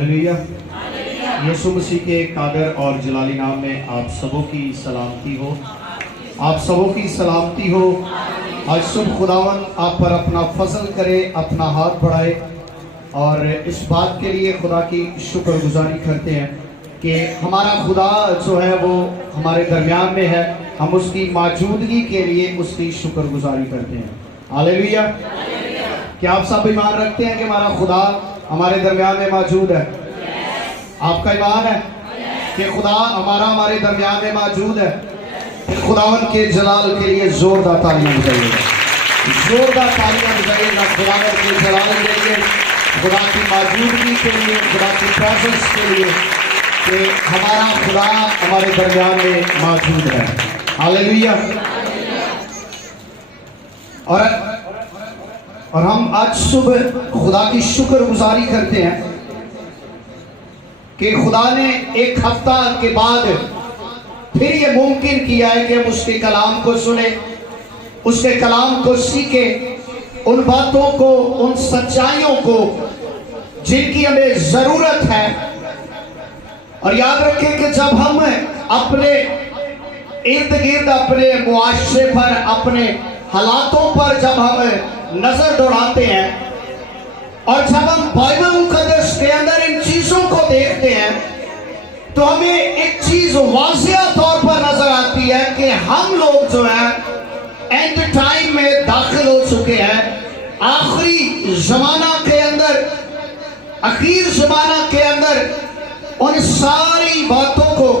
Hallelujah. यीशु मसीह के कादर और जलाली नाम में आप सबों की सलामती हो, आप सबों की सलामती हो। आज सुबह खुदावन आप पर अपना फजल करे, अपना हाथ बढ़ाए और इस बात के लिए खुदा की शुक्रगुजारी करते हैं कि हमारा खुदा जो है वो हमारे दरमियान में है। हम उसकी मौजूदगी के लिए उसकी शुक्रगुजारी करते हैं। हालेलुया। क्या आप सब ईमान रखते हैं कि हमारा खुदा हमारे दरमियान में मौजूद है? आपका ईमान है कि खुदा हमारे दरमियान में मौजूद है? खुदावन के जलाल के लिए जोरदार तालियां बजाइएगा, जोरदार तालियां बजाइएगा खुदावन के जलाल के लिए, खुदा की मौजूदगी के लिए, खुदा की प्रेजेंस के लिए कि हमारा खुदा हमारे दरमियान में मौजूद है। हालेलुया। और हम आज सुबह खुदा की शुक्रगुजारी करते हैं कि खुदा ने एक हफ्ता के बाद फिर ये मुमकिन किया है कि हम उसके कलाम को सुने, उसके कलाम को सीखे, उन बातों को, उन सच्चाइयों को जिनकी हमें जरूरत है। और याद रखें कि जब हम अपने इर्द गिर्द, अपने मुआशरे पर, अपने हालातों पर जब हम नजर दौड़ाते हैं और जब हम बाइबल मुकद्दस के अंदर इन चीजों को देखते हैं तो हमें एक चीज वाज़िया तौर पर नजर आती है कि हम लोग जो है एंड टाइम में दाखिल हो चुके हैं, आखिरी जमाना के अंदर, आखिर जमाना के अंदर उन सारी बातों को।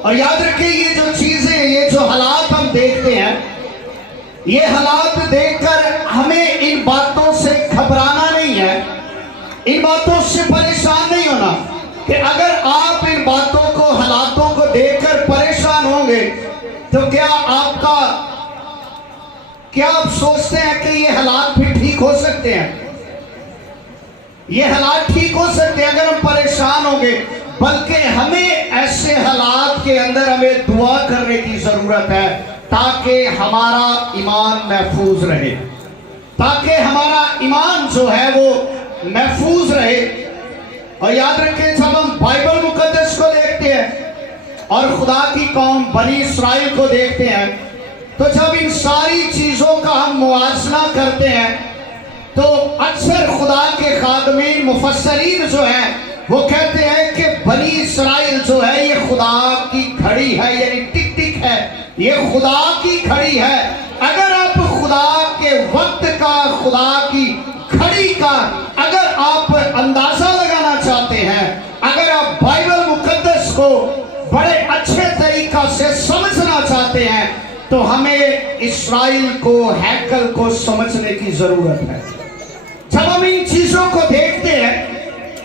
और याद रखें ये जो चीजें, ये जो हालात हम देखते हैं, ये हालात देखकर हमें इन बातों से घबराना नहीं है, इन बातों से परेशान नहीं होना। कि अगर आप इन बातों को, हालातों को देखकर परेशान होंगे तो क्या आप सोचते हैं कि ये हालात भी ठीक हो सकते हैं? ये हालात ठीक हो सकते हैं अगर हम परेशान होंगे। बल्कि हमें ऐसे हालात के अंदर हमें दुआ करने की जरूरत है ताकि हमारा ईमान महफूज रहे, ताकि हमारा ईमान जो है वो महफूज रहे। और याद रखें जब हम बाइबल मुकद्दस को देखते हैं और खुदा की कौम बनी इस्राइल को देखते हैं तो जब इन सारी चीजों का हम मुआजना करते हैं तो अक्सर खुदा के खादमीन मुफस्सरीन जो है वो कहते हैं कि बनी इस्राइल जो है ये खुदा की घड़ी है, यानी टिक टिक है, ये खुदा की घड़ी है। अगर आप खुदा के वक्त का, खुदा की घड़ी का अगर आप अंदाजा लगाना चाहते हैं, अगर आप बाइबल मुकद्दस को बड़े अच्छे तरीका से समझना चाहते हैं तो हमें इस्राइल को, हैकल को समझने की जरूरत है। जब हम इन चीजों को देखते हैं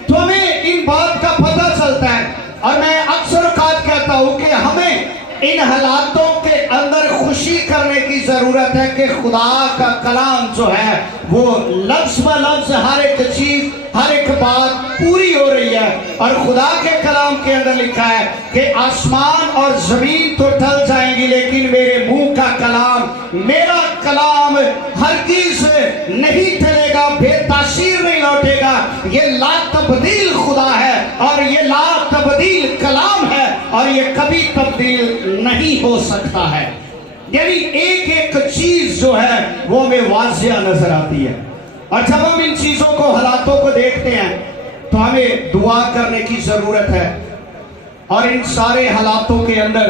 तो हमें इन बात का पता चलता है। और मैं अक्सर औकात कहता हूं कि हमें इन हालातों के अंदर खुशी करने की जरूरत है कि खुदा का कलाम जो है वो लफ्ज ब लफ्ज हर एक चीज, हर एक बात पूरी हो रही है। और खुदा के कलाम के अंदर लिखा है कि आसमान और जमीन तो टल जाएंगी लेकिन मेरे मुंह का कलाम, मेरा कलाम हरगिज़ नहीं टलेगा, बेतासीर नहीं लौटेगा। ये ला तब्दील खुदा है और ये ला तब्दील कलाम है और ये कभी तब्दील नहीं हो सकता है। यानी एक एक चीज जो है वो हमें वाज़िया नजर आती है। और जब हम इन चीजों को, हालातों को देखते हैं तो हमें दुआ करने की जरूरत है। और इन सारे हालातों के अंदर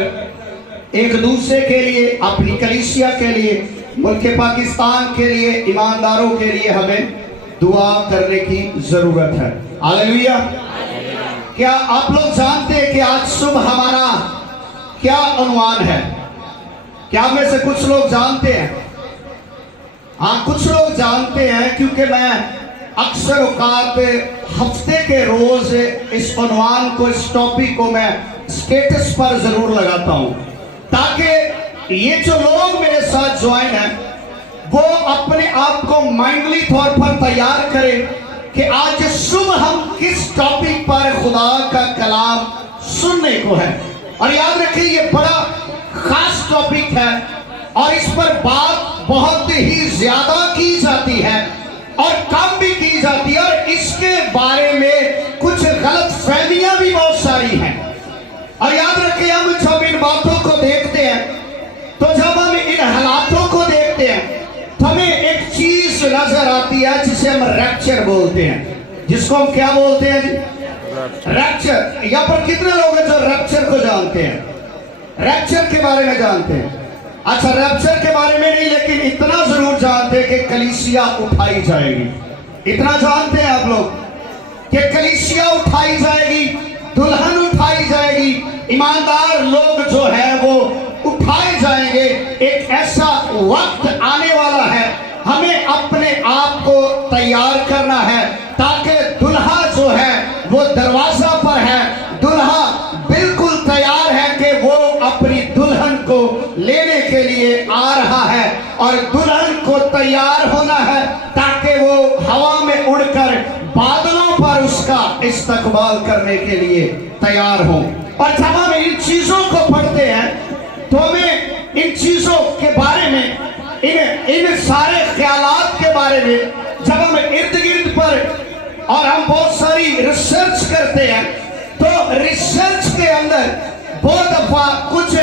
एक दूसरे के लिए, अपनी कलीसिया के लिए, मुल्क पाकिस्तान के लिए, ईमानदारों के लिए हमें दुआ करने की जरूरत है। हालेलुया। क्या आप लोग जानते हैं कि आज सुबह हमारा क्या उन्वान है? क्या में से कुछ लोग जानते हैं? हाँ, कुछ लोग जानते हैं क्योंकि मैं अक्सर औकात हफ्ते के रोज इस उन्वान को, इस टॉपिक को मैं स्टेटस पर जरूर लगाता हूं ताकि ये जो लोग मेरे साथ ज्वाइन हैं वो अपने आप को माइंडली तौर पर तैयार करें कि आज सुबह हम किस टॉपिक पर खुदा का कलाम सुनने को है। और याद रखिए ये बड़ा खास टॉपिक है और इस पर बात बहुत ही ज्यादा की जाती है और कम भी की जाती है और इसके बारे में कुछ गलत और याद रखिए, हम जब इन बातों को देखते हैं, तो जब हम इन हालातों को देखते हैं, तो हमें एक चीज नजर आती है जिसे हम रैप्चर बोलते हैं। जिसको हम क्या बोलते हैं? रैप्चर। यहाँ पर कितने लोग हैं जो रैप्चर को जानते हैं? रैप्चर के बारे में जानते हैं? अच्छा, रैप्चर के बारे में नहीं, लेकिन इतना जरूर जानते हैं कि कलीसिया उठाई जाएगी। इतना जानते हैं आप लोग कि कलीसिया उठाई जाएगी, दुल्हन उठाई जाएगी, ईमानदार लोग जो है वो उठाए जाएंगे। एक ऐसा वक्त आने वाला है, हमें अपने आप को तैयार करना है, ताकि दुल्हा जो है वो दरवाजा पर है, दुल्हा बिल्कुल तैयार है कि वो अपनी दुल्हन को लेने के लिए आ रहा है, और दुल्हन को तैयार होना है ताकि वो हवा में उड़कर बादलों पर उसका इस्तकबाल करने के लिए तैयार हो। और जब हम इन चीजों को पढ़ते हैं, तो हमें इन चीजों के बारे में, इन सारे ख्यालात के बारे में जब हम इर्द गिर्द पर और हम बहुत सारी रिसर्च करते हैं, तो रिसर्च के अंदर बहुत दफा कुछ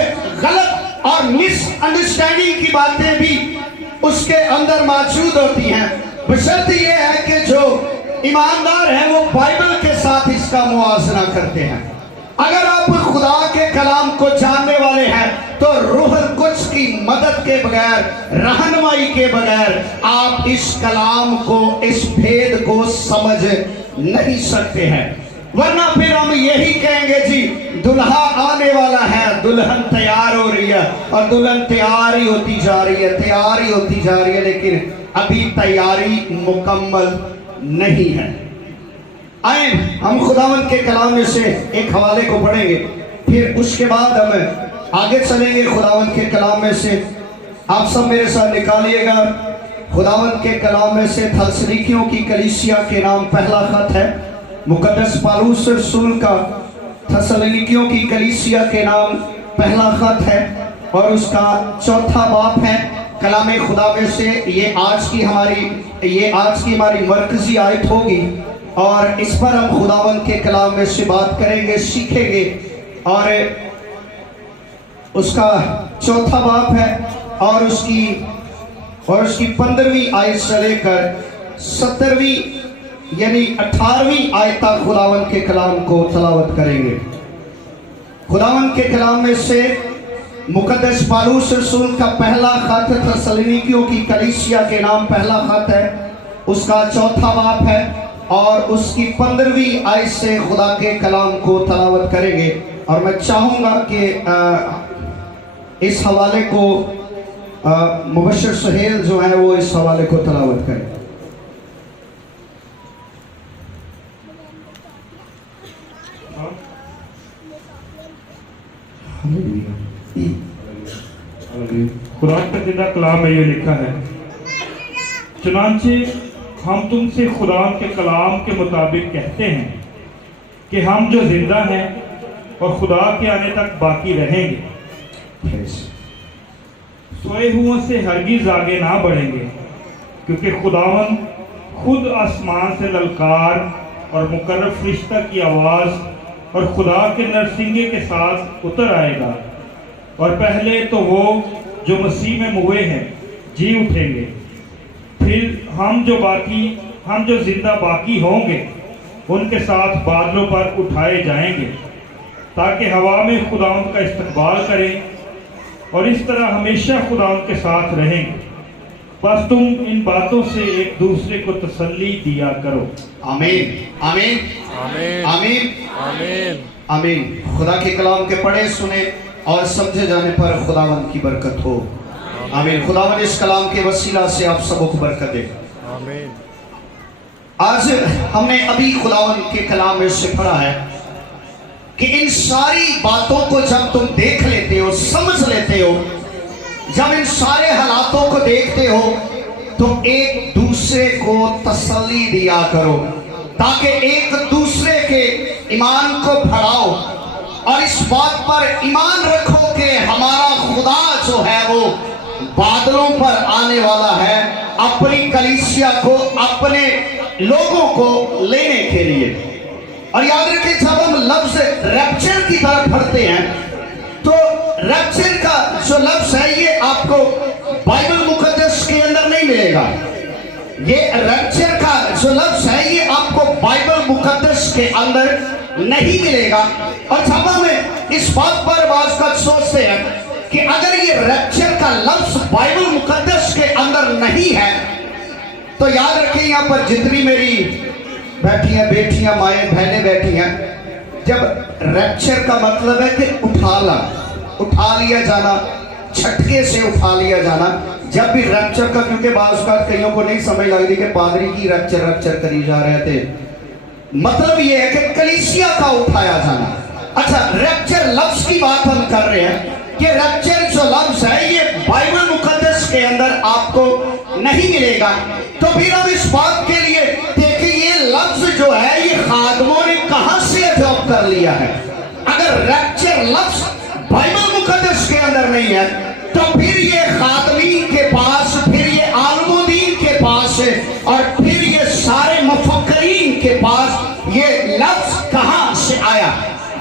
गलत और मिसअंडरस्टैंडिंग की बातें भी उसके अंदर मौजूद होती हैं। बशर्ते ये है कि जो ईमानदार हैं वो बाइबल के साथ इसका मुआवजा करते हैं। अगर आप खुदा के कलाम को जानने वाले हैं, तो रूह कुछ की मदद के बगैर, रहनुमाई के बगैर आप इस कलाम को, इस भेद को समझ नहीं सकते हैं। वरना फिर हम यही कहेंगे, जी दुल्हा आने वाला है, दुल्हन तैयार हो रही है, और दुल्हन तैयार ही होती जा रही है, तैयार ही होती जा रही है, लेकिन अभी तैयारी मुकम्मल नहीं है। आए हम खुदावंद के कलाम में से एक हवाले को पढ़ेंगे, फिर उसके बाद हम आगे चलेंगे खुदावंद के कलाम में से। आप सब मेरे साथ निकालिएगा खुदावंद के कलाम में से थस्सलुनीकियों की कलीसिया के नाम पहला खत है। मुकद्दस पौलुस रसूल का थस्सलुनीकियों की कलीसिया के नाम पहला खत है, और उसका चौथा बाब है। कलाम खुदा में से ये आज की हमारी मरकजी आयत होगी, और इस पर हम खुदावंद के कलाम में से बात करेंगे, सीखेंगे। और उसका चौथा बाब है, और उसकी 15वीं आयत से लेकर 17वीं यानी 18वीं आयत तक खुदावंद के कलाम को तलावत करेंगे। खुदावंद के कलाम में से मुकद्दस पौलुस रसूल का पहला खत थस्सलुनीकियों की कलीसिया के नाम पहला खत है, उसका चौथा बाब है, और उसकी 15वीं आयत से खुदा के कलाम को तलावत करेंगे। और मैं चाहूँगा कि इस हवाले को मुबश्शिर सुहेल जो है वो इस हवाले को तलावत करें। खुदा का जिंदा कलाम में ये लिखा है, चुनांचे हम तुमसे खुदा के कलाम के मुताबिक कहते हैं कि हम जो जिंदा हैं और खुदा के आने तक बाकी रहेंगे, सोए हुओं से हरगिज़ आगे ना बढ़ेंगे, क्योंकि खुदावन खुद आसमान से ललकार और मुकर्रर फरिश्ता की आवाज़ और खुदा के नरसिंगे के साथ उतर आएगा, और पहले तो वो जो मसीह में मुए हैं जी उठेंगे। फिर हम जो जिंदा बाकी होंगे उनके साथ बादलों पर उठाए जाएंगे, ताकि हवा में खुदावंद का इस्तकबाल करें, और इस तरह हमेशा खुदावंद के साथ रहेंगे। बस तुम इन बातों से एक दूसरे को तसल्ली दिया करो। आमीन आमीन आमीन आमीन आमीन आमीन। खुदा के कलाम के पढ़े सुने और समझे जाने पर खुदावंद की बरकत हो। आमीन। खुदावंद इस कलाम के वसीला से आप सबों को बरकत दे। आमीन। आज हमने अभी खुदावंद के कलाम में से पढ़ा है कि इन सारी बातों को जब तुम देख लेते हो, समझ लेते हो, जब इन सारे हालातों को देखते हो, तो एक दूसरे को तसल्ली दिया करो, ताकि एक दूसरे के ईमान को बढ़ाओ, और इस बात पर ईमान रखो कि हमारा खुदा जो है वो बादलों पर आने वाला है, अपनी कलीसिया को, अपने लोगों को लेने के लिए। और याद रखें जब हम लफ्ज रैप्चर की तरफ पढ़ते हैं तो रैप्चर का जो लफ्ज है ये आपको बाइबल मुकद्दस के अंदर नहीं मिलेगा। ये रैप्चर का जो लफ्ज है ये आपको बाइबल मुकद्दस के अंदर नहीं मिलेगा। और जब हम इस बात पर बात कर सोचते हैं कि अगर ये रैप्चर का लफ्ज बाइबल मुकद्दस के अंदर नहीं है तो याद रखें यहाँ पर जितनी मेरी बैठी हैं बेटियां माएँ बहनें बैठी हैं, जब रैप्चर का मतलब है कि उठा लिया जाना, झटके से उठा लिया जाना। जब भी रैप्चर का, क्योंकि बात कईयों को नहीं समझ लग रही कि पादरी की रैप्चर करी जा रहे थे, मतलब ये है कि कलीसिया का उठाया जाना। अच्छा, रैप्चर लफ्ज की बात हम कर रहे हैं कि रैप्चर जो लफ्ज है ये बाइबल मुकद्दस के अंदर आपको नहीं मिलेगा। तो फिर हम इस बात के लिए देखिए ये लफ्ज जो है ये खादमों ने कहां से अडॉप्ट कर लिया है। अगर रैप्चर लफ्ज बाइबल मुकद्दस के अंदर नहीं है तो फिर ये खादमीन के पास, फिर ये आलमुद्दीन के पास और फिर ये सारे मुफक्करीन के पास ये लफ्ज कहां से आया।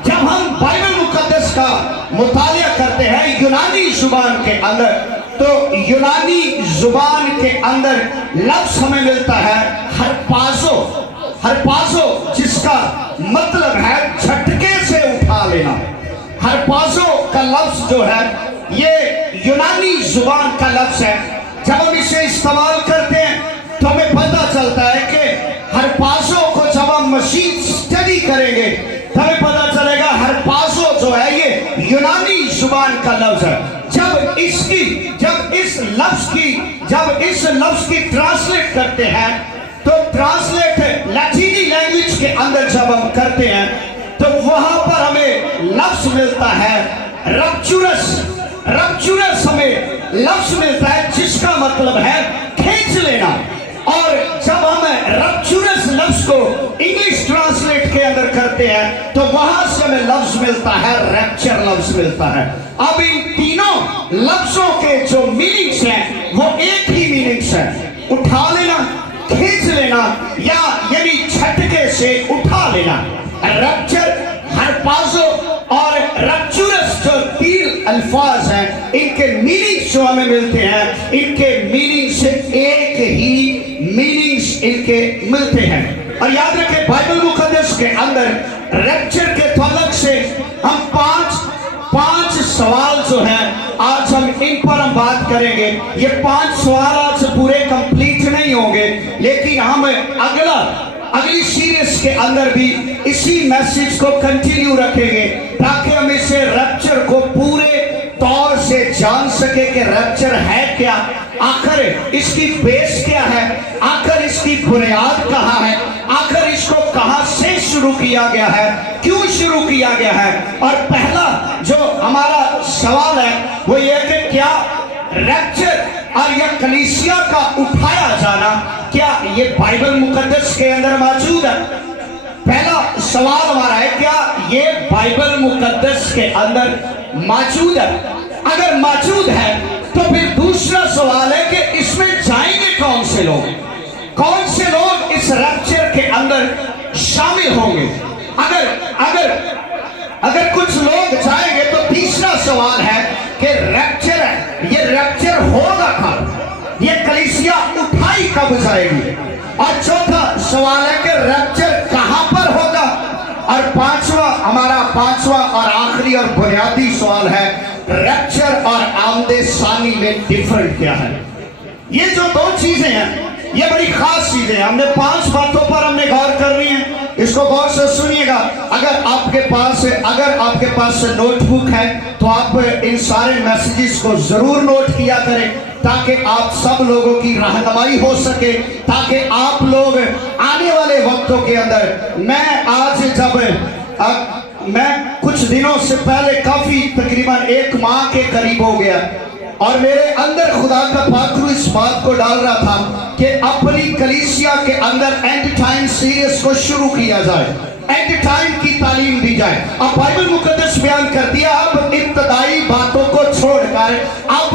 जब हम बाइबल मुकद्दस का मुतालिया करते हैं यूनानी जुबान के अंदर, तो यूनानी जुबान के अंदर लफ्ज हमें मिलता है हरपाजो, जिसका मतलब है झटके से उठा लेना। हरपाजो का लफ्ज जो है ये यूनानी जुबान का लफ्ज है। जब हम इसे इस्तेमाल करते हैं तो हमें पता चलता है कि हरपाजो को जब हम मशीन स्टडी करेंगे तो हमें पता चलेगा हरपाजो जो है ये यूनानी जुबान का लफ्ज है। जब इस लफ्ज की ट्रांसलेट करते हैं तो ट्रांसलेट लैटिनी लैंग्वेज के अंदर जब हम करते हैं तो वहां पर हमें लफ्ज मिलता है रप्चुरस हमें लफ्ज मिलता है जिसका मतलब है खींच लेना। और जब हम रप्चुरस लफ्ज को इंग्लिश ट्रांसलेट के अंदर करते हैं तो वहां से हमें लफ्ज मिलता है रैप्चर लफ्ज मिलता है। अब इन तीनों लफ्जों के जो मीनिंग्स हैं वो एक ही मीनिंग्स है, उठा लेना, खींच लेना या यानी झटके से उठा लेना। रैप्चर, हरपाजो और रप्चुरस जो तीन अल्फाज हैं इनके मीनिंग्स जो हमें मिलते हैं इनके मीनिंग से एक ही मीनिंग्स इनके मिलते हैं। और याद रखें बाइबल मुकद्दस के अंदर रैप्चर के तलक से हम पांच सवाल जो हैं आज हम इन पर हम बात करेंगे। ये 5 सवाल आज पूरे कंप्लीट नहीं होंगे लेकिन हम अगली सीरीज के अंदर भी इसी मैसेज को कंटिन्यू रखेंगे ताकि हम इसे रैप्चर को पूरे तौर से जान सके कि रैप्चर है क्या, आखिर इसकी बेस क्या है, आखिर इसकी बुनियाद कहाँ है, आखिर इसको कहां से शुरू किया गया है, क्यों शुरू किया गया है। और पहला जो हमारा सवाल है वो ये कि क्या रैप्चर और या कलीसिया का उठाया जाना क्या ये बाइबल मुकद्दस के अंदर मौजूद है। पहला सवाल हमारा है क्या ये बाइबल मुकद्दस के अंदर मौजूद है। अगर मौजूद है तो फिर दूसरा सवाल है कि इसमें जाएंगे कौन से लोग इस रैप्चर के अंदर शामिल होंगे। अगर कुछ लोग जाएंगे तो तीसरा सवाल है कि ये रैप्चर होगा कब, ये कलीसिया उठाई कब जाएगी। और चौथा सवाल है कि रैप्चर कहां पर होगा। और हमारा पांचवा और आखिरी और बुनियादी सवाल है रैप्चर और आमदे सानी में डिफरेंट क्या है। ये जो 2 चीजें हैं ये बड़ी खास चीजें हैं। हमने 5 बातों पर हमने गौर कर रही है, इसको गौर से सुनिएगा। अगर आपके पास नोटबुक है तो आप इन सारे मैसेजेस को जरूर नोट किया करें ताकि आप सब लोगों की रहनुमाई हो सके, ताकि आप लोग आने वाले वक्तों के अंदर मैं कुछ दिनों से पहले काफी तकरीबन 1 माह के करीब हो गया और मेरे अंदर खुदा का पाखरू इस बात को डाल रहा था कि अपनी कलीसिया के अंदर एंड टाइम सीरीज को शुरू किया जाए, एंड टाइम की तालीम दी जाए। अब बाइबल मुकद्दस बयान कर दिया अब इब्तदाई बातों को छोड़कर अब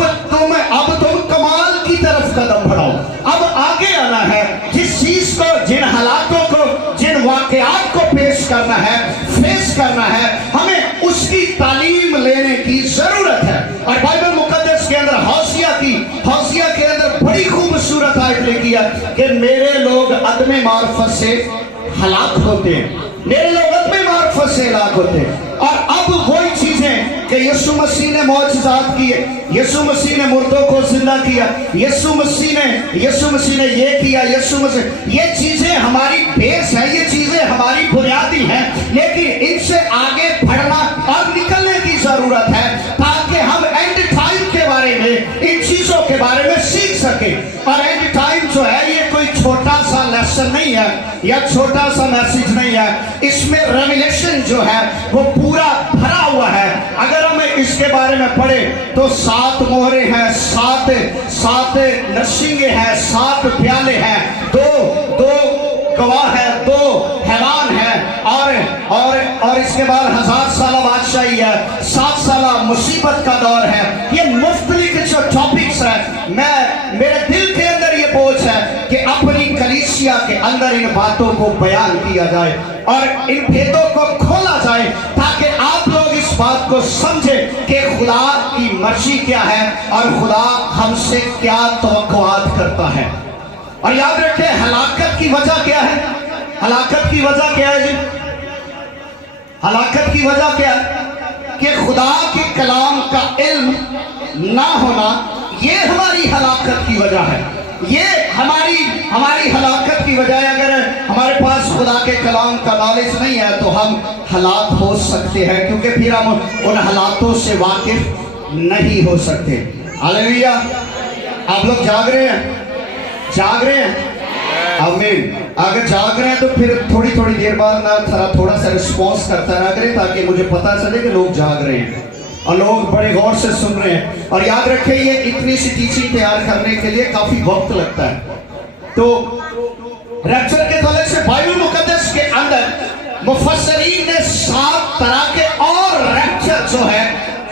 तुम कमाल की तरफ कदम बढ़ाओ। अब आगे आना है जिस चीज को जिन हालातों को, जिन वाकयात को पेश करना है, फेस करना है, हमें उसकी तालीम लेने की जरूरत है। और बाइबल मुकद्दस के अंदर हौसिया के अंदर बड़ी खूबसूरत आयत लिखी है कि मेरे लोग अदमे मार्फत से हलाक होते हैं, मेरे लोग अदमे मार्फत से हलाक होते हैं। और अब वही चीजें कि यीशु मसीह ने मौजज़ात किए, यीशु मसीह ने मुर्दों को जिंदा किया, यीशु मसीह ने ये किया, यीशु मसीह, ये चीजें हमारी बेस है, ये चीजें हमारी बुनियादी हैं, लेकिन इनसे आगे बढ़ना और निकलने की जरूरत है ताकि हम एंड टाइम के बारे में, इन चीजों के बारे में सीख सके। और एंड टाइम जो है ये कोई छोटा सा लेसन नहीं है या छोटा सा मैसेज नहीं है, इसमें रेवलेशन जो है वो पूरा भरा हुआ है। अगर हम इसके बारे में पढ़े तो 7 मोहरे हैं, 7 नरसिंगे हैं, 7 प्याले हैं, 2 गवाह है, 2 हैवान है, और इसके बाद 1000 साल बादशाही है, 7 साल मुसीबत का दौर है। ये मुख्तलिफ जो टॉपिक्स है, मेरे दिल के अंदर ये बोझ है कि अपनी कलीसिया के अंदर इन बातों को बयान किया जाए और इन भेदों को खोला जाए ताकि आप लोग इस बात को समझें कि खुदा की मर्जी क्या है और खुदा हमसे क्या तवक्कुआत करता है। और याद रखें, हलाकत की वजह क्या है? हलाकत की वजह क्या है जी? हलाकत की वजह क्या है? कि खुदा के कलाम का इल्म ना होना, ये हमारी हलाकत की वजह है। ये हमारी हलाकत की वजह है। अगर हमारे पास खुदा के कलाम का नॉलेज नहीं है तो हम हलाक हो सकते हैं, क्योंकि फिर हम उन हालातों से वाकिफ नहीं हो सकते। हालेलुया। आप लोग जाग रहे हैं? आमीन। अगर जाग रहे हैं तो फिर थोड़ी देर बाद ना थोड़ा सा रिस्पॉन्स करता रहा करें ताकि मुझे पता चले कि लोग जाग रहे हैं और लोग बड़े गौर से सुन रहे हैं। और याद रखें, ये इतनी सी टीचिंग तैयार करने के लिए काफी वक्त लगता है। तो रैप्चर के हवाले से बाइबल मुकद्दस के अंदर मुफस्सरीन ने 7 तरह के और रैप्चर जो है,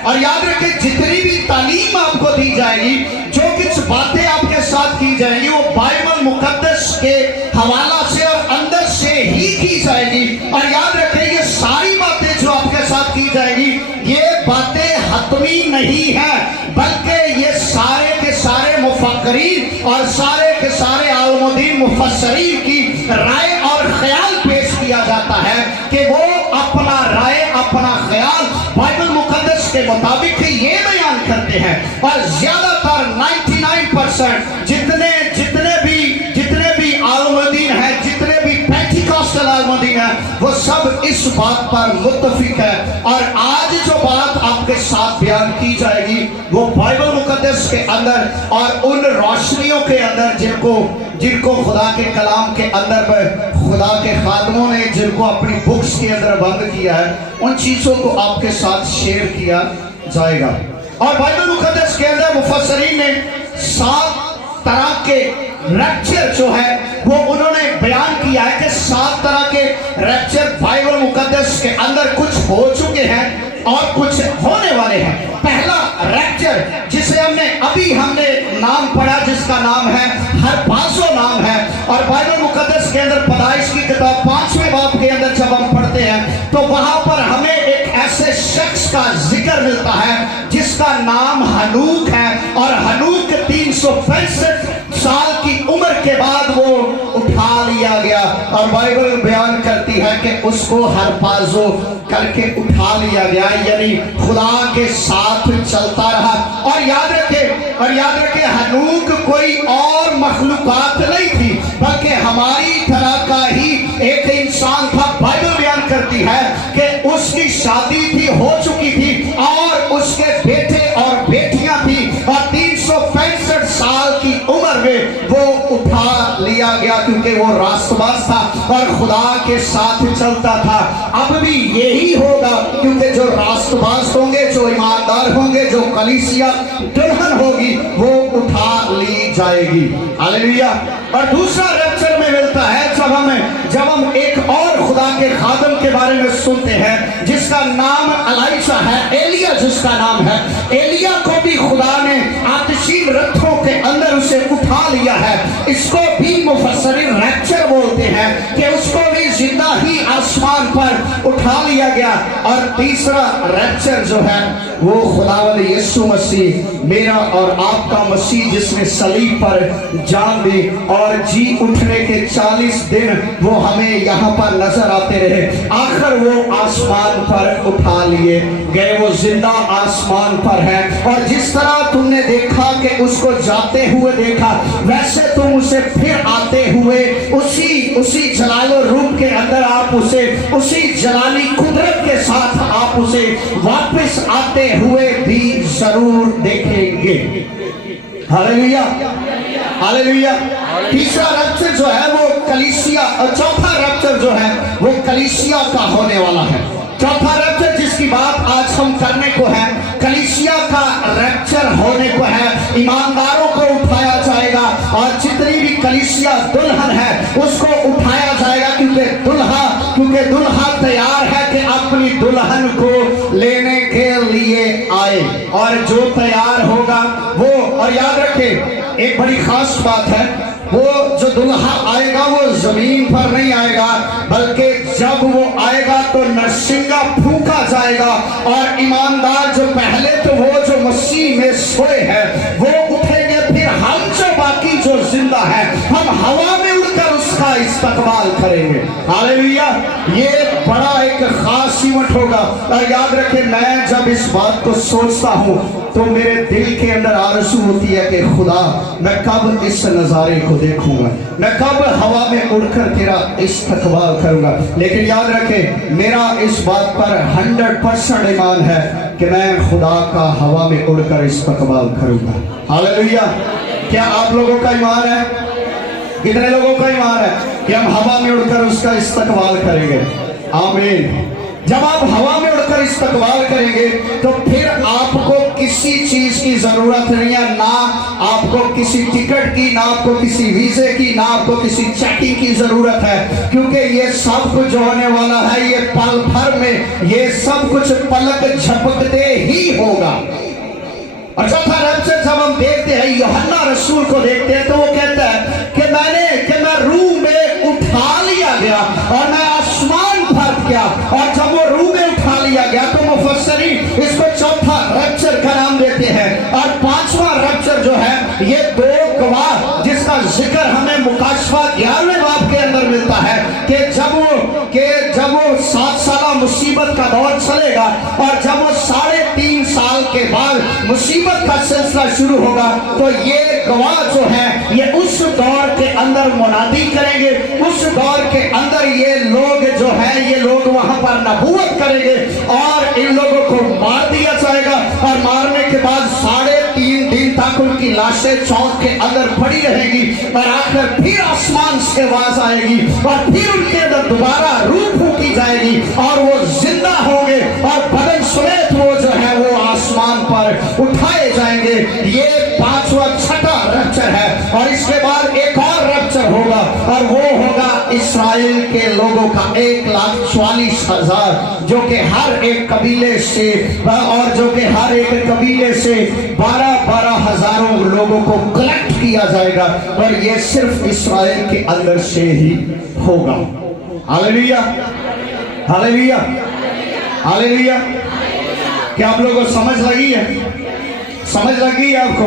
और याद रखें जितनी भी तालीम आपको दी जाएगी, जो कुछ बातें आपके साथ की जाएंगी, वो बाइबल मुकद्दस के हवाला से और अंदर से ही की जाएगी। और याद रखें, ये सारी बातें जो आपके साथ की जाएगी, ये बातें हतमी नहीं है, बल्कि ये सारे के सारे मुफक्करीन और सारे के सारे आलमुद्दीन मुफस्सरीन की राय और ख्याल पेश किया जाता है कि वो अपना राय, अपना ख्याल बाइबल मुकद्दस के मुताबिक ये बयान करते हैं। और ज्यादातर 99% जितने भी आलमुद्दीन हैं, जितने भी पेंटिकॉस्टल आलमुद्दीन हैं, वो सब इस बात पर मुत्तफिक है। और आज जो बात आपके साथ बयान की जाएगी वो बाइबल मुकद्दस के अंदर और उन रोशनियों के अंदर जिनको खुदा के कलाम के अंदर खुदा के खादमों ने जिनको अपनी बुक्स के अंदर बंद किया है, उन चीजों को आपके साथ शेयर किया जाएगा। और बाइबल मुकद्दस के अंदर मुफस्सरीन ने 7 तरह के रैप्चर जो है वो उन्होंने बयान किया है कि 7 तरह के रैप्चर बाइबल मुकद्दस के अंदर कुछ हो चुके हैं और कुछ होने वाले हैं। पहला रैप्चर जिसे हमने नाम पढ़ा, जिसका नाम है हरपाज़ो नाम है। और बाइबल मुकद्दस के अंदर पैदाइश की किताब 5वें बाब के अंदर जब हम पढ़ते हैं तो वहां पर हमें एक ऐसे शख्स का जिक्र मिलता है जिसका नाम हनूक है। और हनूक 365 साल की उम्र के बाद वो उठा लिया गया। और बाइबल बयान करती है कि उसको हरपाज़ो करके उठा लिया गया, यानी खुदा के साथ चलता रहा। और याद रखे हनूक कोई और मखलूकात नहीं थी, बल्कि हमारी तरह का ही एक इंसान था। बाइबल बयान करती है कि उसकी शादी थी, हो चुकी थी, और उसके बेटे और बेटियां थी, और 365 साल की उम्र में वो उठा लिया गया क्योंकि वो रास्तबाज था और खुदा के साथ चलता था। अब भी यही होगा, क्योंकि जो रास्तबाज होंगे, जो ईमानदार होंगे, जो कलीसिया दुल्हन होगी, वो उठा ली जाएगी। हालेलुया। और दूसरा रैप्चर में मिलता लगता है जब हम एक और खुदा के खादम के बारे में सुनते हैं जिसका नाम एलीशा है, एलिया जिसका नाम है। एलिया को भी खुदा ने आतिशीन रथों के अंदर उसे उठा लिया है। इसको भी मुफस्सिरीन रैप्चर बोलते हैं कि उसको भी जिंदा ही आसमान पर उठा लिया गया। और तीसरा रैप्चर जो है वो खुदावंद यीशु मसीह, मेरा और आपका मसीह, जिसने सलीब पर जान दी और जी उठने के 40 दिन वो हमें यहाँ पर नजर आते रहे। आखिर वो आसमान पर उठा लिए गए, वो जिंदा आसमान पर है। और जिस तरह तुमने देखा कि उसको जाते हुए देखा, वैसे तुम उसे फिर आते हुए उसी जलालो रूप के अंदर आप उसे उसी जलाली कुदरत के साथ आप उसे वापस आते हुए भी जरूर देखेंगे। Hallelujah, hallelujah. तीसरा रैप्चर जो है वो कलीसिया, और चौथा रैप्चर जो है वो कलीसिया का होने वाला है। चौथा रैप्चर जिसकी बात आज हम करने को है, कलीसिया का रैप्चर होने को है। ईमानदारों को उठाया जाएगा और जितनी भी कलीसिया दुल्हन है उसको उठाया जाएगा, क्योंकि दुल्हा तैयार है कि अपनी दुल्हन को लेने के लिए आए। और जो तैयार होगा वो, और याद रखें एक बड़ी खास बात है, वो जो दुल्हा आएगा वो जमीन पर नहीं आएगा, बल्कि जब वो आएगा तो नरसिंगा फूंका जाएगा और ईमानदार जो पहले तो वो जो मसीह में सोए हैं वो उठेंगे, फिर हम जो बाकी जो जिंदा है हम हवा में उड़कर उसका इस्तकबाल करेंगे। हालेलुया। ये बड़ा एक खास इवेंट होगा। और याद रखें, मैं जब इस बात को सोचता हूँ तो मेरे दिल के अंदर आरज़ू होती है कि खुदा, मैं कब इस नज़ारे को देखूंगा, मैं कब हवा में उड़कर तेरा इस्तकबाल करूंगा। लेकिन याद रखें, मेरा इस बात पर 100% ईमान है कि मैं खुदा का हवा में उड़कर इस्तकबाल करूंगा। हालेलुया। क्या आप लोगों का ईमान है? कितने लोगों का ईमान है कि हम हवा में उड़कर उसका इस्तकबाल करेंगे? आमीन। जब आप हवा में उड़कर इस्तकबाल करेंगे तो फिर आपको किसी चीज की जरूरत नहीं है, ना आपको किसी टिकट की, ना आपको किसी वीजे की, ना आपको किसी चेकिंग की जरूरत है, क्योंकि ये सब कुछ जो होने वाला है ये पल भर में, ये सब कुछ पलक झपकते ही होगा। और चौथा रैप्चर जब हम देखते हैं, यूहन्ना रसूल को देखते हैं तो वो कहता है कि मैं रूह में उठा लिया गया और मैं आसमान भर गया। और जब वो रूह में उठा लिया गया तो मुफस्सिरीन इसको चौथा रैप्चर का नाम देते हैं। और पांचवा रैप्चर जो है ये दो गवाह जिसका जिक्र हमें मुकाशफा 11वें बाब के अंदर मिलता है कि जब वो 7 साल मुसीबत का दौर चलेगा और जब वो 3.5 साल के बाद मुसीबत का सिलसिला शुरू होगा तो ये गवाह जो है ये उस दौर के अंदर मुनादी करेंगे। उस दौर के अंदर ये लोग जो है ये लोग वहां पर नबूवत करेंगे और इन लोगों को मार दिया जाएगा। और मारने के बाद 3.5 दिन तक उनकी लाशें चौक के अंदर पड़ी रहेगी और आकर फिर आसमान से आवाज आएगी और फिर उनके अंदर दोबारा रूह फूंकी जाएगी और वो जिंदा होंगे और बदन समेत वो जो है वो आसमान पर उठाए जाएंगे। ये 5वां छठा रैप्चर है। और इसके बाद एक और रैप्चर होगा और वो होगा इस्राएल के लोगों का 1,44,000 जो कि हर एक कबीले से और जो कि हर एक कबीले से 12 हजारों लोगों को कलेक्ट किया जाएगा और ये सिर्फ इस्राएल के अंदर से ही होगा। Hallelujah, hallelujah, hallelujah. क्या आप लोगों को समझ लगी है? समझ लगी है आपको?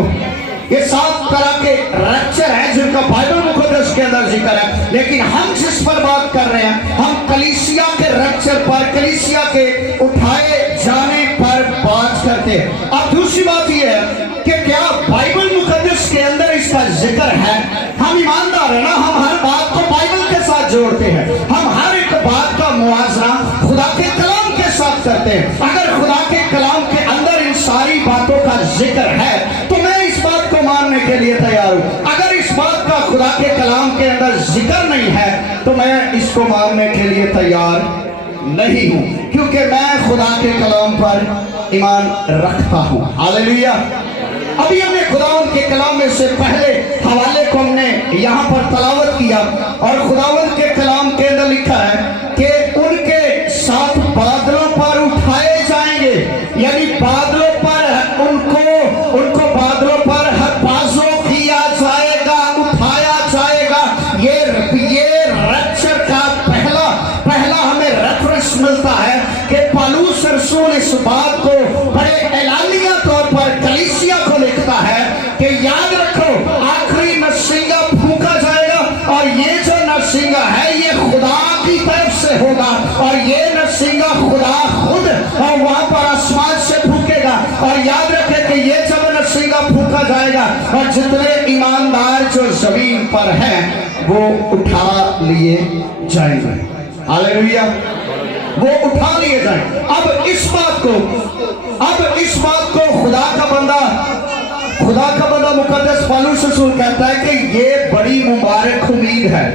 ये 7 तरह के रैप्चर है जिनका बाइबल मुकद्दस के अंदर जिक्र है, लेकिन हम जिस पर बात कर रहे हैं हम कलीसिया के रैप्चर पर, कलीसिया के उठाए जाने पर बात करते हैं। अब दूसरी बात यह है कि क्या बाइबल मुकद्दस के अंदर इसका जिक्र है? हम ईमानदार है ना, हम हर बात को बाइबल के साथ जोड़ते हैं, हम हर एक बात का मुआवजा खुदा के कलाम के साथ करते हैं। अगर खुदा के कलाम के अंदर इन सारी बातों का जिक्र है तो मैं इस बात को मानने के लिए तैयार हूं। अगर इस बात का खुदा के कलाम के अंदर जिक्र नहीं है तो मैं इसको मानने के लिए तैयार नहीं हूं, क्योंकि मैं खुदा के कलाम पर ईमान रखता हूं। हालेलुया, अभी हमने खुदावंद के कलाम में से पहले हवाले को हमने यहाँ पर तलावत किया और खुदावंद के कलाम के अंदर लिखा है कि उनके साथ बादलों पर उठाए जाएंगे, यानी बादलों पर उनको बादलों पर हरपाजों किया जाएगा, उठाया जाएगा। ये रैप्चर का पहला हमें रेफरेंस मिलता है कि पौलुस रसूल इस बात को बड़े एलानिया तौर पर कलीसिया को लिखता है कि याद रखो आखिरी नरसिंगा फूंका जाएगा और ये जो नरसिंगा है ये खुदा की तरफ से होगा और ये नरसिंगा खुदा खुद और वहां पर आसमान से फूकेगा। और याद रखें कि ये जब नरसिंगा फूका जाएगा और जितने ईमानदार जो जमीन पर हैं वो उठा लिए जाएंगे। हालेलुया, वो उठा लिए जाएंगे। अब इस बात को खुदा का बंदा मुकद्दस पौलुस रसूल कहता है कि ये बड़ी मुबारक उम्मीद है,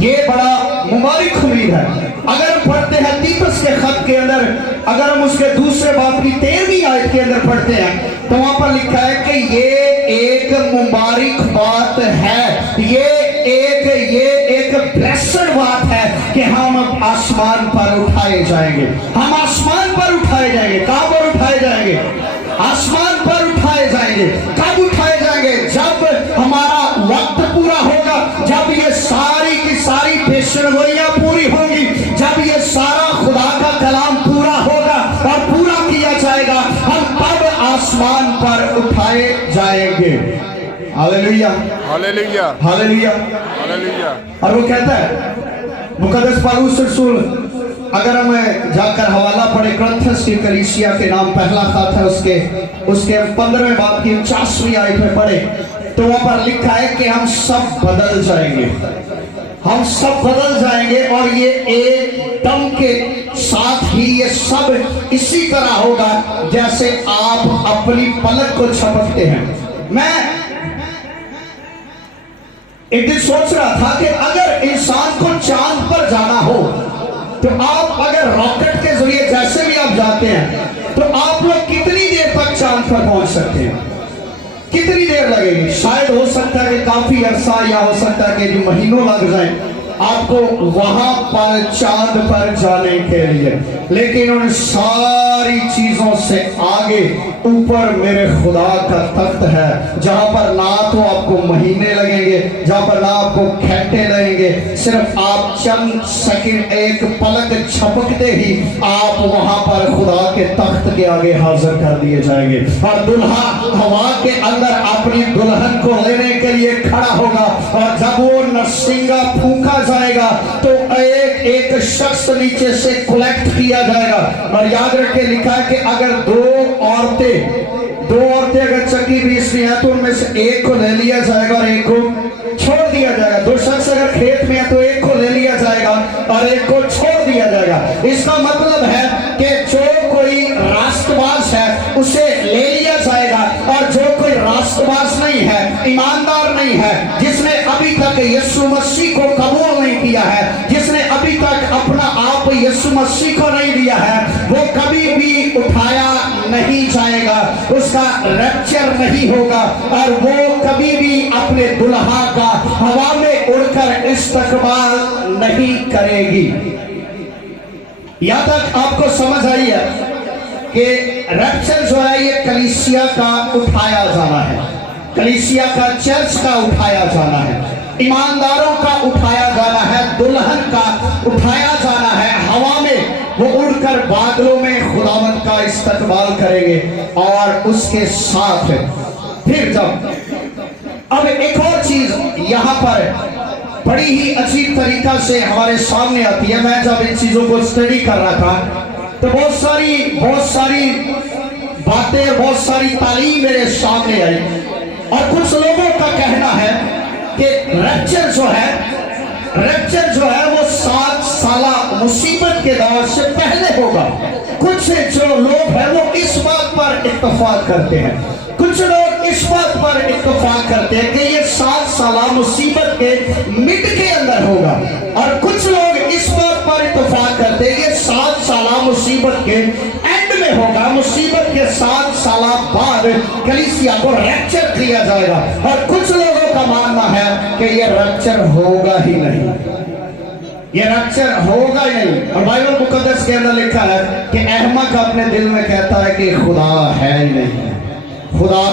ये बड़ा मुबारक उम्मीद है। अगर हम पढ़ते हैं तीतुस के खत के अंदर, अगर हम उसके दूसरे बाब की 13वीं आयत के अंदर पढ़ते हैं तो वहां पर लिखा है कि ये एक मुबारक बात है, ये एक ब्लेस्ड बात है कि हम आसमान पर उठाए जाएंगे। हम आसमान पर उठाए जाएंगे। कहां पर उठाए जाएंगे? आसमान पर उठाए जाएंगे। कब उठाए जाएंगे? जब हमारा वक्त पूरा होगा, जब ये सारी की सारी पेशगोइयां पूरी होंगी, जब ये सारा खुदा का कलाम पूरा होगा और पूरा किया जाएगा, हम तब आसमान पर उठाए जाएंगे। Hallelujah, hallelujah, hallelujah, hallelujah. और वो कहता है मुकद्दस पौलुस रसूल, अगर हम जाकर हवाला पढ़े कुरिन्थियों की कलीसिया के नाम पहला खत है उसके 15वें बाब की 49वीं आयत में पढ़े तो वहां पर लिखा है कि हम सब बदल जाएंगे, हम सब बदल जाएंगे और ये एक दम के साथ ही ये सब इसी तरह होगा जैसे आप अपनी पलक को झपकते हैं। मैं एक दिन सोच रहा था कि अगर इंसान को चांद पर जाना हो तो आप अगर रॉकेट के जरिए जैसे भी आप जाते हैं तो आप लोग कितनी देर तक चांद पर पहुंच सकते हैं? कितनी देर लगेगी? शायद हो सकता है कि काफी अरसा या हो सकता है कि महीनों लग जाए आपको वहां पर चांद पर जाने के लिए, लेकिन उन सारी चीजों से आगे ऊपर मेरे खुदा का तख्त है जहां पर ना तो आपको महीने लगेंगे, जहां पर ना आपको घंटे लगेंगे, सिर्फ आप चंद सेकंड एक पलक झपकते ही आप वहां पर खुदा के तख्त के आगे हाजिर कर दिए जाएंगे और दुल्हा हवा के अंदर अपनी दुल्हन को लेने के लिए खड़ा होगा और जब वो नरसिंगा फूंका जाएगा तो एक शख्स नीचे से कलेक्ट किया जाएगा। और याद रखे लिखा है कि अगर दो औरतें अगर चक्की बीच में है तो उनमें से एक को ले लिया जाएगा और एक को छोड़ दिया जाएगा। दो शख्स अगर खेत में है तो एक को ले लिया जाएगा और एक को छोड़ दिया जाएगा। इसका मतलब है कि जो कोई रास्तबाज है उसे ले लिया जाएगा और जो कोई रास्तबाज नहीं है, ईमानदार नहीं है, जिसने अभी तक यीशु मसीह को कबूल नहीं किया है, जिसने अभी तक अपना आप यीशु मसीह को नहीं दिया है, वो कभी भी उठाया नहीं जाएगा, उसका रैप्चर नहीं होगा और वो कभी भी अपने दुल्हा का हवा में उड़कर इस्तकबाल नहीं करेगी। यहां तक आपको समझ आई है कि रैप्चर जो है ये कलीसिया का उठाया जाना है, कलीसिया का चर्च का उठाया जाना है, ईमानदारों का उठाया जाना है, दुल्हन का उठाया जाना है। हवा में वो उड़कर बादलों में खुदावंद का इस्तकबाल करेंगे और उसके साथ फिर जब अब एक और चीज यहां पर बड़ी ही अजीब तरीका से हमारे सामने आती है। मैं जब इन चीजों को स्टडी कर रहा था तो बहुत सारी बातें, बहुत सारी तालीम मेरे सामने आई और कुछ लोगों का कहना है कि रैप्चर जो है वो 7 साला मुसीबत के दौर से पहले होगा। कुछ जो लोग हैं वो इस बात पर इत्तेफाक करते हैं, कुछ लोग इस बात पर इत्तेफाक करते हैं कि ये 7 साला मुसीबत के मिड के अंदर होगा और कुछ लोग इस बात पर इत्तेफाक करते हैं कि 7 साला मुसीबत के एंड में होगा, मुसीबत के 7 साल बाद बाद कलीसिया को रैप्चर किया जाएगा। और कुछ लोगों का मानना है कि ये रैप्चर होगा ही नहीं, ये रैप्चर होगा ही नहीं। और बाइबल मुकद्दस के अंदर लिखा है कि अहमक अपने दिल में कहता है कि खुदा है ही नहीं, खुदा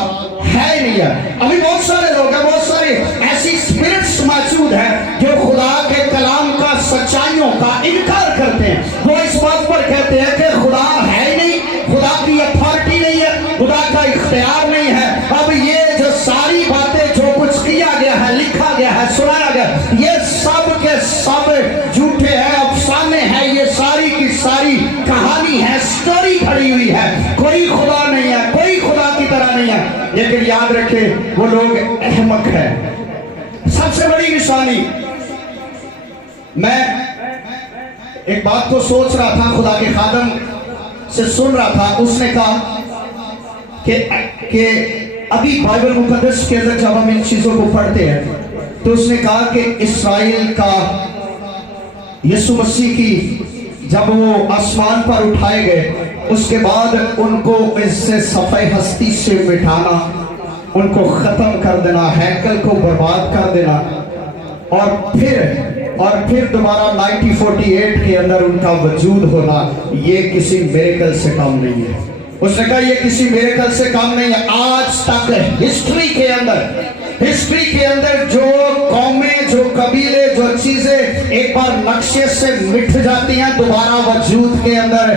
है ही नहीं है। अभी बहुत सारे लोग हैं, बहुत सारे ऐसी स्पिरिट्स मौजूद हैं जो खुदा के कलाम का, सच्चाइयों का इनकार करते हैं। वो इस बात पर कहते हैं कि खुदा है ही नहीं, खुदा की अथॉरिटी नहीं है, खुदा का इख्तियार नहीं है। अब ये जो सारी बातें, जो कुछ किया गया है, लिखा गया है, सुनाया गया, ये सब के सब झूठे हैं, अफसाने हैं, ये सारी की सारी कहानी है, स्टोरी खड़ी हुई है। कोई खुदा नहीं है, कोई खुदा की तरह नहीं है। लेकिन याद रखें, वो लोग अहमक है। सबसे बड़ी निशानी, मैं एक बात को सोच रहा था, खुदा के खादम से सुन रहा था, उसने कहा कि अभी बाइबल मुकद्दस के अंदर जब हम इन चीजों को पढ़ते हैं तो उसने कहा कि इस्राएल का यीशु मसीह की जब वो आसमान पर उठाए गए, उसके बाद उनको इससे सफाई हस्ती से मिटाना, उनको खत्म कर देना, हैकल को बर्बाद कर देना, और फिर दोबारा 1948 के अंदर उनका वजूद होना, ये किसी मिरेकल से कम नहीं है। उसने कहा ये किसी मिरेकल से कम नहीं है। आज तक हिस्ट्री के अंदर जो कौमें, जो कबीले, जो चीजें एक बार नक्शे से मिट जाती हैं, दोबारा वजूद के अंदर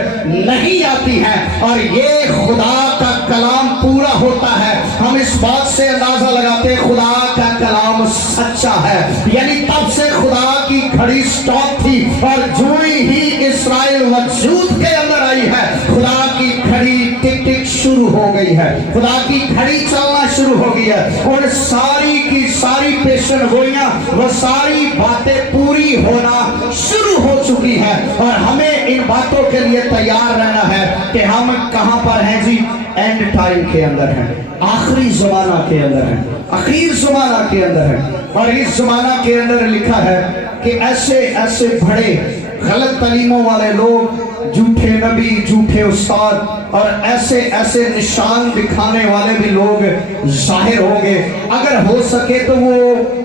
नहीं आती हैं, और ये खुदा का कलाम पूरा होता है। हम इस बात से अंदाजा लगाते हैं खुदा का कलाम सच्चा है। यानी तब से खुदा की घड़ी स्टॉप थी, और जो ही इस्राएल वजूद के अंदर आई है, खुदा की घड़ी टिक टिक शुरू हो गई है, खुदा की घड़ी चलना शुरू हो गई है। और सारी की सारी पेशन गोइयां, वो सारी बातें पूरी होना शुरू हो चुकी है। और हमें इन बातों के लिए तैयार रहना है कि हम कहां पर हैं जी, एंड टाइम के अंदर हैं, आखिरी जमाना के अंदर हैं, आखिर जमाना के अंदर है। और इस जमाना के अंदर लिखा है कि ऐसे ऐसे बड़े गलत तालीमों वाले लोग, झूठे नबी, झूठे उस्ताद, और ऐसे ऐसे निशान दिखाने वाले भी लोग जाहिर होंगे। अगर हो सके तो वो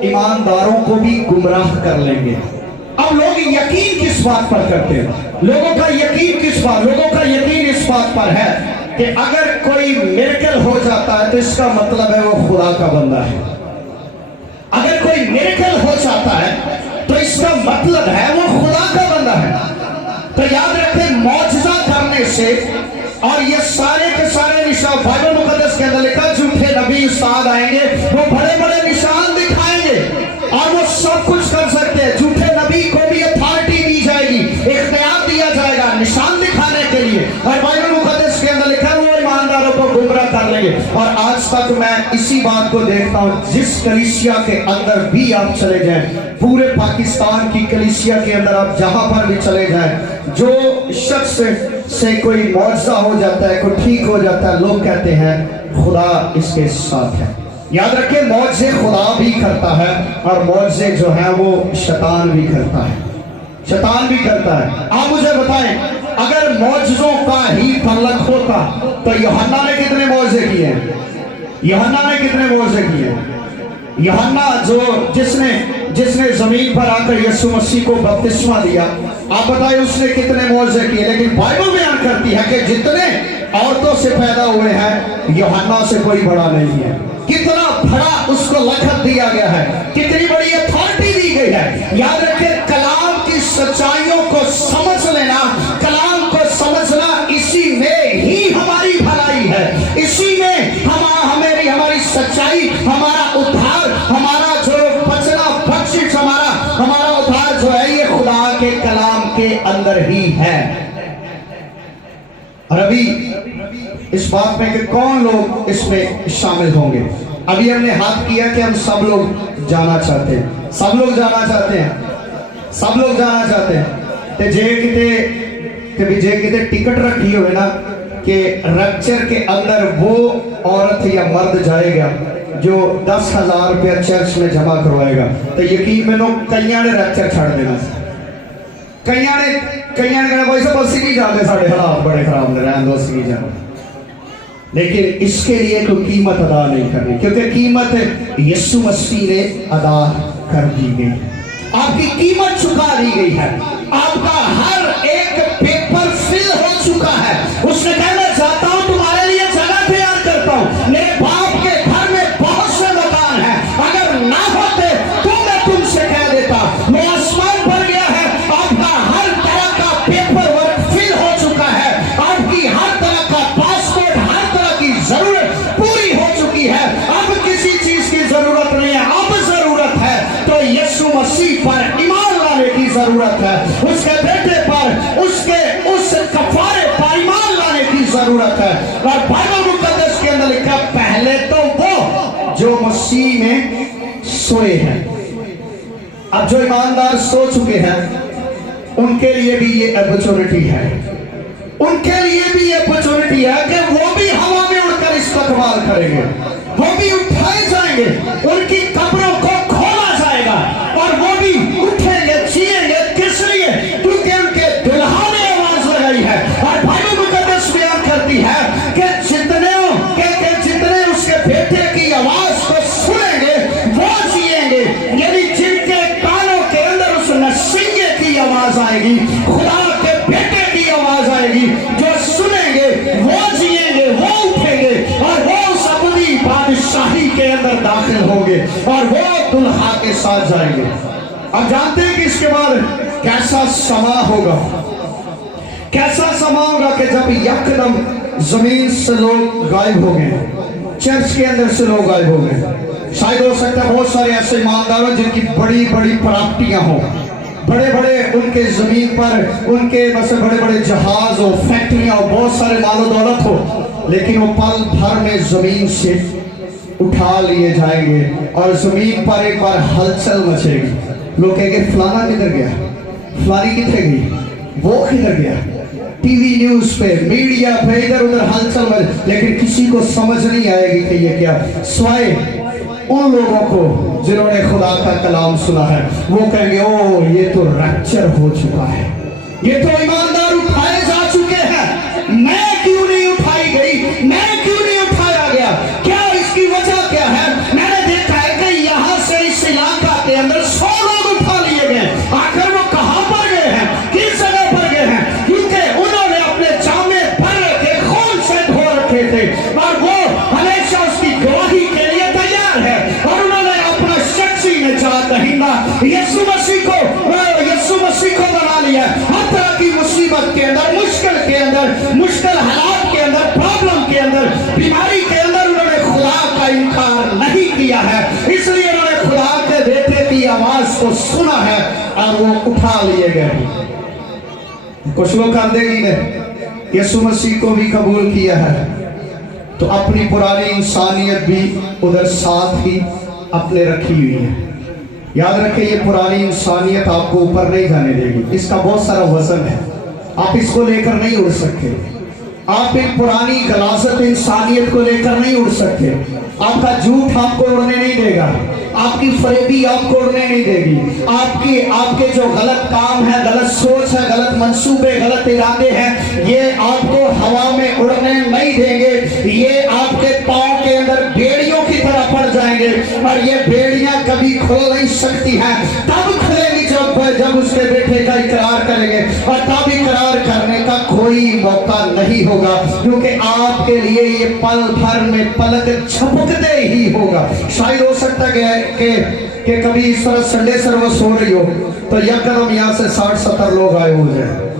ईमानदारों को भी गुमराह कर लेंगे। अब लोग यकीन किस बात पर करते हैं? लोगों का यकीन किस बात? लोगों का यकीन इस बात पर है कि अगर कोई मिरेकल हो जाता है तो इसका मतलब है वो खुदा का बंदा है। अगर कोई मिरेकल हो जाता है तो इसका मतलब है वो खुदा का बंदा है। तो याद रखें, मौजज़ा करने से, और ये सारे के सारे निशान बाइबल मुकद्दस के अंदर लिखा, झूठे नबी उस्ताद आएंगे, वो बड़े बड़े निशान दिखाएंगे और वो सब कुछ कर सकते हैं। झूठे नबी को भी अथॉरिटी दी जाएगी, इख्तियार दिया जाएगा निशान दिखाने के लिए, और बाइबल मुकद्दस के अंदर लिखा है वो ईमानदारों को गुमराह कर लेंगे। और आज तक मैं इसी बात को देखता हूँ, जिस कलीसिया के अंदर भी आप चले जाएं, पूरे पाकिस्तान की कलीसिया के अंदर आप जहां पर भी चले जाएं, जो शख्स से कोई मौजज़ा हो जाता है, कोई ठीक हो जाता है, लोग कहते हैं खुदा इसके साथ है। याद रखें, मौजज़े खुदा भी करता है और मौजज़े जो है वो शैतान भी करता है, शैतान भी करता है। आप मुझे बताएं, अगर मौजज़ों का ही तल्लक होता तो यूहन्ना ने कितने मौजज़े किए हैं? यूहन्ना ने कितने मौजज़े किए हैं? यूहन्ना जिसने जमीन पर आकर यीशु मसीह को बपतिस्मा दिया, आप बताइए उसने कितने मौजज़े किए? लेकिन बाइबल बयान करती है कि जितने औरतों से पैदा हुए हैं, यूहन्ना से कोई बड़ा नहीं है। कितना बड़ा उसको लक़ब दिया गया है, कितनी बड़ी अथॉरिटी दी गई है। याद रखें, कलाम की सच्चाइयों को समझ लेना, कलाम को समझना, इसी में ही हमारी भलाई है, इसी में हमारी सच्चाई, हमारा उद्धार, हमारा जो बचना, बख्शिश, हमारा उद्धार जो है, ये खुदा के कलाम के अंदर ही है। और अभी इस बात में कि कौन लोग इसमें शामिल होंगे, अभी हमने हाथ किया कि हम सब लोग जाना चाहते हैं, सब लोग जाना चाहते हैं, सब लोग जाना चाहते हैं। तो जे किते टिकट रखी हुए ना कि रैप्चर के अंदर वो औरत या मर्द जाएगा जो 10,000 रुपया चर्च में जमा करवाएगा, तो यकीन में लोग कईयां ने रैप्चर छड़ देना, कईयां ने कहना भाई साहब अस्सी की जाते, साढ़े हालात बड़े खराब ने, रहन दो अस्सी की जाते। लेकिन इसके लिए कोई कीमत अदा नहीं करनी, क्योंकि कीमत यीशु मसीह ने अदा कर दी गई, आपकी कीमत चुका दी गई है, आपका हर एक पेपर फिल हो चुका है। उसने कहना चाहता हूं तुम्हारे लिए जगह तैयार करता हूं, मेरे बाप के घर में बहुत से मकान हैं, अगर ना होते तो मैं तुमसे कह देता। वो आसमान भर गया है, आपका हर तरह का पेपर वर्क फिल हो चुका है, आपकी हर तरह का पासपोर्ट, हर तरह की जरूरत पूरी हो चुकी है, अब किसी चीज की जरूरत नहीं है। अब जरूरत है तो यीशु मसीह पर ईमान लाने की जरूरत है, उसके बेटे पर, उसके उस कफारे पर ईमान लाने की जरूरत है। और बाइबल मुकद्दस के अंदर लिखा पहले तो वो जो मसीह में सोए हैं। अब जो ईमानदार सो चुके हैं उनके लिए भी ये अपॉर्चुनिटी है, उनके लिए भी ये अपॉर्चुनिटी है कि वो भी हवा में उड़कर इस्तेमाल करेंगे, वो भी उठाए जाएंगे, उनकी कब्रों को खोला जाएगा और वो भी उठेंगे, जिएंगे। किस लिए? क्योंकि उनके दुल्हा ने आवाज लगाई है। और बाइबल मुकद्दस बयान करती है कि जितने उसके बेटे की आवाज को सुनेंगे वो जिएंगे, यानी जिनके कानों के अंदर उस नसीहे की आवाज आएगी, खुदा के बेटे की आवाज आएगी, जो सुनेंगे वो जिएंगे, वो उठेंगे और वो उस अपनी बादशाही के अंदर दाखिल होंगे और वो दुल्हा के साथ जाएंगे। अब जानते हैं कि इसके बाद कैसा समा होगा, कैसा समा होगा कि जब यकदम जमीन से लोग गायब हो गए, चर्च के अंदर से लोग गायब हो गए। शायद हो सकता है बहुत सारे ऐसे ईमानदार हो जिनकी बड़ी बड़ी प्रॉपर्टियां हो, बड़े बड़े उनके जमीन पर उनके बस बड़े बड़े जहाज हो, फैक्ट्रियां हो, बहुत सारे मालो दौलत हो, लेकिन वो पल भर में जमीन से उठा लिए जाएंगे और जमीन पर एक बार हलचल मचेगी। लोग कहेंगे फलाना किधर गया, फलानी किधर गई, वो किधर गया, टीवी न्यूज पे, मीडिया पे इधर उधर हलचल मच, लेकिन किसी को समझ नहीं आएगी कि ये क्या, स्वाय उन लोगों को जिन्होंने खुदा का कलाम सुना है। वो कहेंगे ओ ये तो रैप्चर हो चुका है, ये तो ईमानदार उठाए जा चुके हैं, मैं क्यों नहीं उठाई गई, मैं क्यों नहीं उठाया गया, क्या इसकी वजह क्या है? मैंने देखा है कि यहाँ से इस इलाका के अंदर 100 लोग उठा लिए गए, आखिर वो कहाँ पर गए हैं, किस जगह पर गए हैं? क्योंकि उन्होंने अपने जामे भर के खून से धो रखे थे और वो हमेशा उसकी गवाही के लिए तैयार है और उन्होंने अपना शख्सी निजात दहिंदा यीशु मसीह को बना लिया। हर तरह की मुसीबत के अंदर, मुश्किल के अंदर, मुश्किल हालात के अंदर, प्रॉब्लम के अंदर, बीमारी के अंदर उन्होंने खुदा का इनकार नहीं किया है, इसलिए उन्होंने खुदा के बेटे की आवाज को सुना है और वो उठा लिए गए। कुछ लोग कहते ने यीशु मसीह को भी कबूल किया है तो अपनी पुरानी इंसानियत भी उधर साथ ही अपने रखी हुई है। याद रखें ये पुरानी इंसानियत आपको ऊपर नहीं जाने देगी, इसका बहुत सारा वजन है, आप इसको लेकर नहीं उड़ सकते, आप एक पुरानी गलाजत इंसानियत को लेकर नहीं उड़ सकते, आपका झूठ आपको उड़ने नहीं देगा, आपकी फरेबी आपको उड़ने नहीं देगी, आपके जो गलत काम है, गलत सोच है, गलत मंसूबे, गलत इरादे हैं, ये आपको हवा में उड़ने नहीं देंगे, ये आपके पांव के अंदर बेड़ियों की तरह पड़ जाएंगे और ये बेड़ियां कभी खुल नहीं सकती हैं, तब खुलेगी जब उसके बेटे का इकरार करेंगे और तब इकरार करने का कोई मौका नहीं होगा, क्योंकि आपके लिए ये पल भर में पलक झपकते ही होगा। शायद हो सकता है कि कभी इस तरह संडे सर्विस हो रही हो तो यकदम यहाँ से 60-70 लोग आए हो जाए,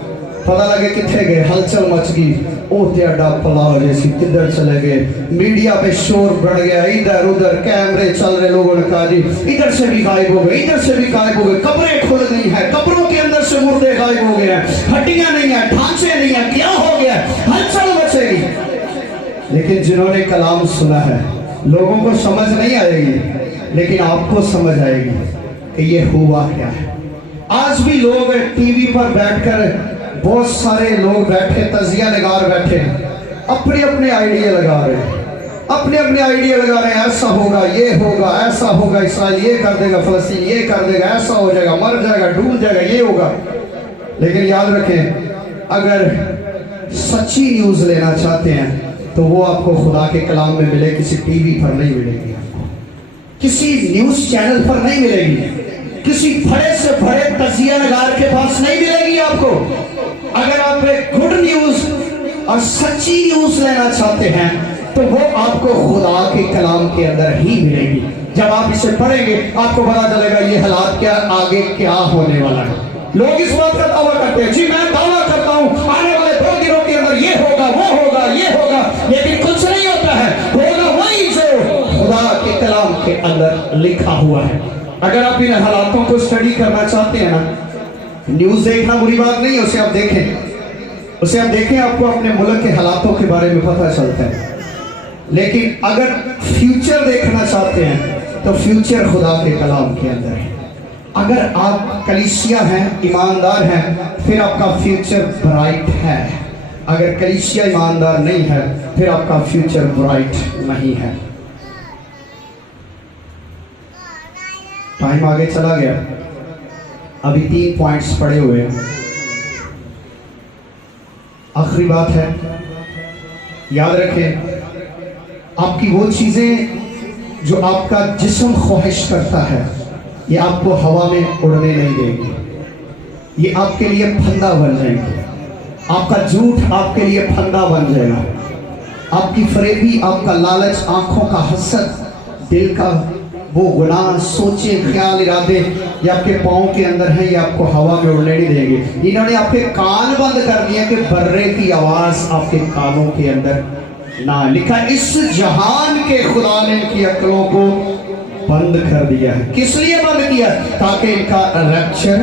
पता लगे कितने गए, हलचल मच गई, ओ तेरा पलाव जैसी किधर चले गए, मीडिया पे शोर बढ़ गया, इधर उधर कैमरे चल रहे, लोगों ने कहा जी इधर से भी गायब हो गए, इधर से भी गायब हो गए, कब्रें खुल गई हैं, कब्रों के अंदर से मुर्दे गायब हो गए हैं, हड्डियां नहीं है, ढांचे नहीं है, क्या हो गया, हलचल मचेगी। लेकिन जिन्होंने कलाम सुना है लोगों को समझ नहीं आएगी, लेकिन आपको समझ आएगी कि ये हुआ क्या है। आज भी लोग टीवी पर बैठकर, बहुत सारे लोग बैठे तजिया निगार बैठे, अपने अपने आइडिया लगा रहे हैं, अपने अपने आइडिया लगा रहे हैं, ऐसा होगा, ये होगा, ऐसा होगा, इसराइल ये कर देगा, फलस्तीन ये कर देगा, ऐसा हो जाएगा, मर जाएगा, डूब जाएगा, ये होगा। लेकिन याद रखें, अगर सच्ची न्यूज लेना चाहते हैं تو وہ آپ کو خدا کے کلام میں ملے، کسی ٹی وی پر نہیں ملے گی، کسی نیوز چینل پر نہیں ملے گی، کسی بڑے سے بڑے تجزیہ نگار کے پاس نہیں ملے گی آپ کو۔ اگر آپ ایک گڈ نیوز اور سچی نیوز لینا چاہتے ہیں تو وہ آپ کو خدا کے کلام کے اندر ہی ملے گی۔ جب آپ اسے پڑھیں گے آپ کو پتا چلے گا یہ حالات کیا، آگے کیا ہونے والا ہے۔ لوگ اس بات کا دعویٰ کرتے ہیں، جی میں دعویٰ کرتا ہوں آنے والے 2 دنوں کے اندر یہ ہوگا، وہ ہوگا، یہ ہوگا، لیکن کچھ نہیں ہوتا ہے، ہوگا وہی جو خدا کے کلام کے اندر لکھا ہوا ہے۔ اگر آپ ان حالاتوں کو اسٹڈی کرنا چاہتے ہیں نا، نیوز دیکھنا بری بات نہیں ہے، اسے آپ دیکھیں، آپ کو اپنے ملک کے حالاتوں کے بارے میں پتہ چلتا ہے۔ لیکن اگر فیوچر دیکھنا چاہتے ہیں تو فیوچر خدا کے کلام کے اندر ہے۔ اگر آپ کلیسیا ہیں، ایماندار ہیں، پھر آپ کا فیوچر برائٹ ہے۔ اگر کلیسیا ایماندار نہیں ہے پھر آپ کا فیوچر برائٹ نہیں ہے۔ ٹائم آگے چلا گیا، ابھی 3 پوائنٹس پڑے ہوئے ہیں۔ آخری بات ہے، یاد رکھیں آپ کی وہ چیزیں جو آپ کا جسم خواہش کرتا ہے یہ آپ کو ہوا میں اڑنے نہیں دے گی، یہ آپ کے لیے پھندا بن جائیں گے۔ آپ کا جھوٹ آپ کے لیے پھندا بن جائے گا، آپ کی فریبی، آپ کا لالچ، آنکھوں کا حسد، دل کا وہ گناہ، سوچے، خیال، ارادے یہ آپ کے پاؤں کے اندر ہیں، یہ آپ کو ہوا میں اڑنے نہیں دیں گے۔ انہوں نے آپ کے کان بند کر دیا کہ برے کی آواز آپ کے کانوں کے اندر نہ۔ لکھا اس جہان کے خدا نے ان کی عقلوں کو بند کر دیا ہے۔ کس لیے بند کیا؟ تاکہ ان کا ریپچر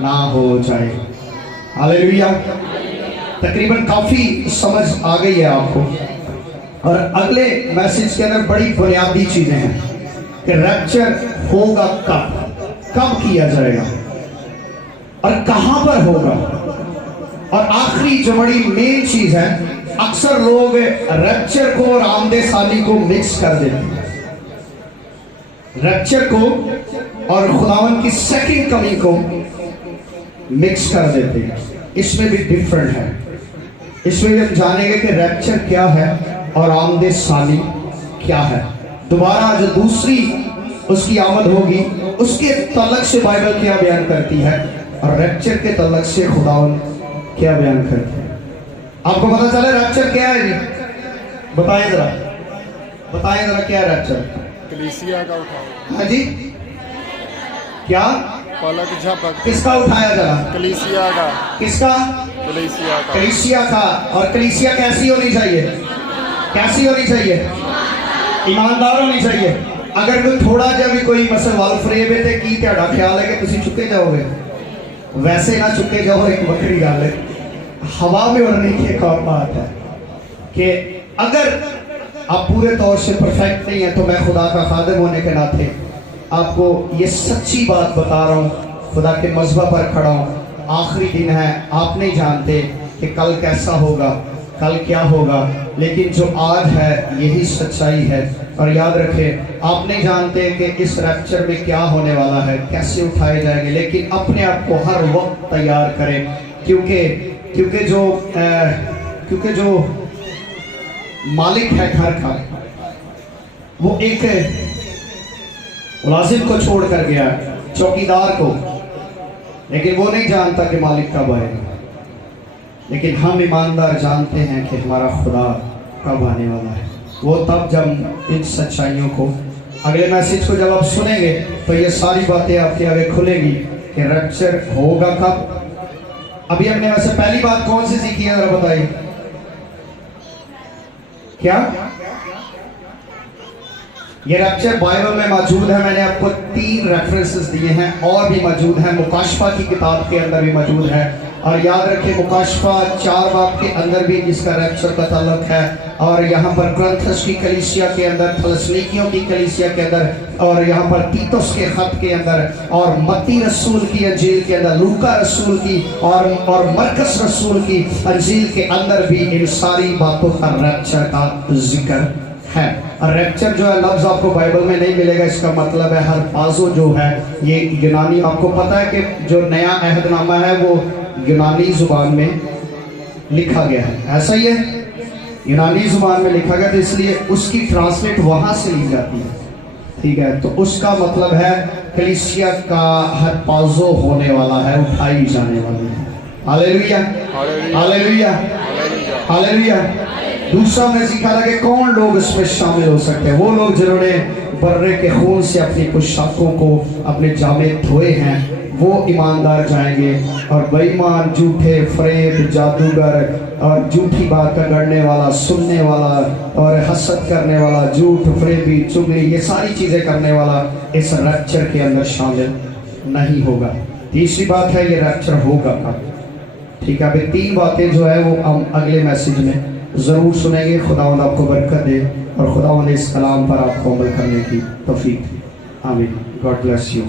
نہ ہو جائے۔ ہاللیلویہ۔ تقریباً کافی سمجھ آ گئی ہے آپ کو، اور اگلے میسج کے اندر بڑی بنیادی چیزیں ہیں کہ ریپچر ہوگا کب کیا جائے گا اور کہاں پر ہوگا، اور آخری جو بڑی مین چیز ہے، اکثر لوگ ریپچر کو اور آمد ثانی کو مکس کر دیتے ہیں۔ ریپچر کو اور خداوند کی سیکنڈ کمنگ کو مکس کر دیتے ہیں۔ اس میں بھی ڈیفرنٹ ہے۔ اس میں ہم جانیں گے کہ ریپچر کیا ہے اور آمد ثانی کیا ہے۔ دوبارہ جو دوسری اس کی آمد ہوگی اس کے تعلق سے بائبل کیا بیان کرتی ہے، اور ریپچر کے تعلق سے خداوند کیا بیان کرتی ہے۔ آپ کو پتا چلے ریپچر کیا ہے؟ جی بتائیں ذرا کیا ہے ریپچر؟ کلیسیا کا اٹھاؤ۔ ہاں جی کیا؟ پلک جھپک۔ کس کا اٹھایا جا؟ کلیسیا کا۔ کس کا؟ کلیسیا کا۔ کلیسیا کا۔ اور کلیسیا کیسی ہونی چاہیے؟ کیسی ہونی چاہیے؟ ایماندار ہونی چاہیے۔ اگر کوئی تھوڑا جا بھی کوئی مثلا وال فریب ہے تو کی تہاڈا خیال ہے کہ تسی چکے جاؤ گے؟ ویسے نہ چکے جاؤ، ایک وکری گل ہے۔ ہوا میں اڑنے کی ایک اور بات ہے کہ اگر آپ پورے طور سے پرفیکٹ نہیں ہیں تو میں خدا کا خادم ہونے کے ناطے آپ کو یہ سچی بات بتا رہا ہوں، خدا کے مذبح پر کھڑا ہوں۔ آخری دن ہے، آپ نہیں جانتے کہ کل کیسا ہوگا، کل کیا ہوگا، لیکن جو آج ہے یہی سچائی ہے۔ اور یاد رکھیں آپ نہیں جانتے کہ اس ریپچر میں کیا ہونے والا ہے، کیسے اٹھائے جائیں گے، لیکن اپنے آپ کو ہر وقت تیار کریں، کیونکہ جو مالک ہے گھر کا وہ ایک ملازم کو چھوڑ کر گیا، چوکیدار کو، لیکن وہ نہیں جانتا کہ مالک کب آئے گا۔ لیکن ہم ایماندار جانتے ہیں کہ ہمارا خدا کب آنے والا ہے، وہ تب جب ان سچائیوں کو، اگلے میسج کو جب آپ سنیں گے تو یہ ساری باتیں آپ کے آگے کھلیں گی کہ ریپچر ہوگا کب۔ ابھی ہم نے ویسے پہلی بات کون سی سیکھی ہے ذرا بتائیے؟ کیا؟ یہ ریپچر بائبل میں موجود ہے، میں نے آپ کو 3 ریفرنسز دیے ہیں، اور بھی موجود ہیں، مکاشفہ کی کتاب کے اندر بھی موجود ہے، اور یاد رکھیں مکاشفہ 4 باب کے اندر بھی اس کا ریپچر کا تعلق ہے، اور یہاں پر کرنتھس کی کلیسیا کے اندر، تھلسنیکیوں کی کلیسیا کے اندر، اور یہاں پر تیتس کے خط کے اندر، اور متی رسول کی انجیل کے اندر، لوکا رسول کی اور مرکس رسول کی انجیل کے اندر بھی ان ساری باتوں کا ریپچر کا ذکر ہے۔ اور ریپچر جو ہے لفظ آپ کو بائبل میں نہیں ملے گا، اس کا مطلب ہے ہر بازو جو ہے یہ یونانی، آپ کو پتا ہے کہ جو نیا عہد نامہ ہے وہ یونانی زبان میں لکھا گیا ہے، ایسا ہی ہے، यूनानी जुबान में लिखा गया, तो इसलिए उसकी ट्रांसलेट वहां से ली जाती है, ठीक है। तो उसका मतलब है कलीसिया का हर पाजो होने वाला है, उठाई जाने वाली है। Hallelujah, hallelujah, hallelujah. दूसरा हमने सीखा था कि कौन लोग इसमें शामिल हो सकते हैं। वो लोग जिन्होंने बर्रे के खून से अपनी पोशाकों को, अपने जामे धोए हैं, वो ईमानदार जाएंगे। और बेईमान, झूठे, फरेब, जादूगर और झूठी बात का गढ़ने वाला, सुनने वाला और हसद करने वाला, झूठ, फरेबी, चुगली, ये सारी चीज़ें करने वाला इस रैप्चर के अंदर शामिल नहीं होगा। तीसरी बात है ये रैप्चर होगा कब, ठीक है। अभी 3 बातें जो है वो हम अगले मैसेज में ज़रूर सुनेंगे। खुदावंद आपको बरकत दे और खुदावंद इस कलाम पर आपको अमल करने की तौफीक दे। आमीन। God bless you.